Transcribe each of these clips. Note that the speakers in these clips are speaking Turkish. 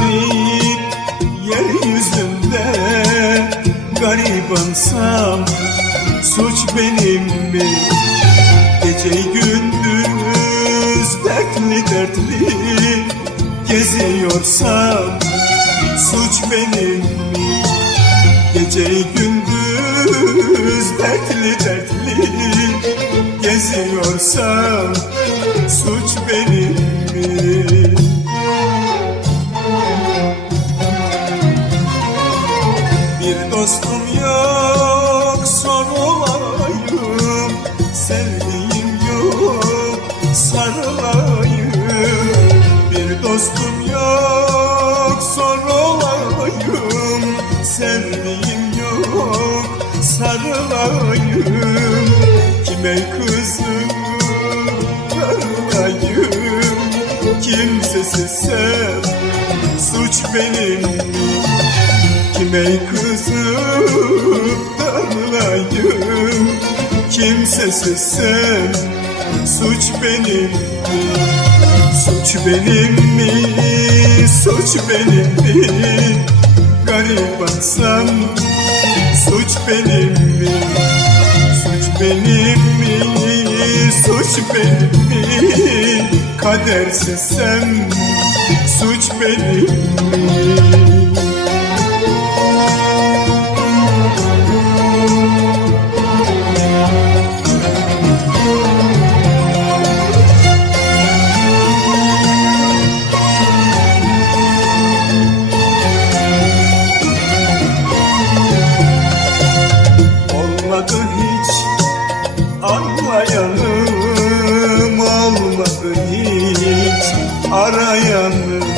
Garip yeryüzünde garibansam Suç benim mi? Gece gündüz dertli dertli geziyorsam Suç benim mi? Gece gündüz dertli dertli geziyorsam Suç benim dostum yok son olayım. Sevdiğim yok sarılayım. Bir dostum yok son olayım. Sevdiğim yok sarılayım. Kime kızım darılayım Kimsesiz sev suç benim Kime kızıp darılayım Kimsesiz sen Suç benim mi? Suç benim mi? Suç benim mi? Garibansam Suç benim mi? Suç benim mi? Suç benim mi? Kadersizsem Suç benim mi? Anlayanım Olmadı hiç arayanım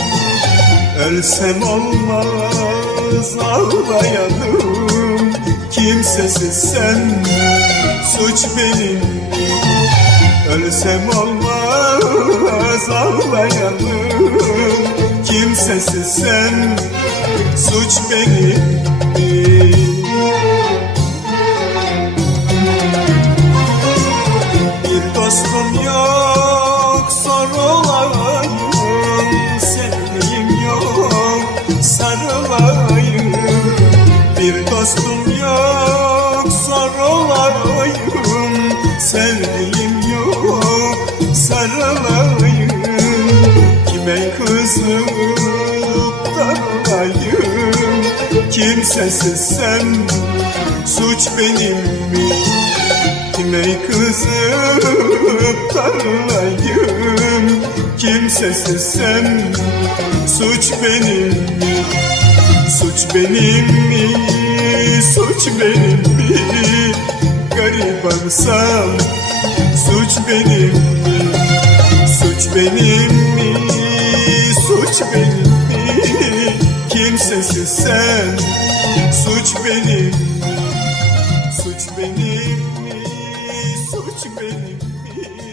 Ölsem olmaz ağlayanım. Kimsesiz sen suç benim. Ölsem olmaz ağlayanım. Kimsesiz sen suç benim dostum yok sor olayım Sevdiğim yok sarılayım Kime kızıp darılayım Kimsesiz sen suç benim mi? Kime kızıp darılayım Kimsesiz sen Suç benim mi? Suç benim mi? Suç benim mi? Garibansam Suç benim mi? Suç benim mi? Suç benim mi? Kimsesiz sen Suç benim mi? Suç benim mi? Suç benim mi?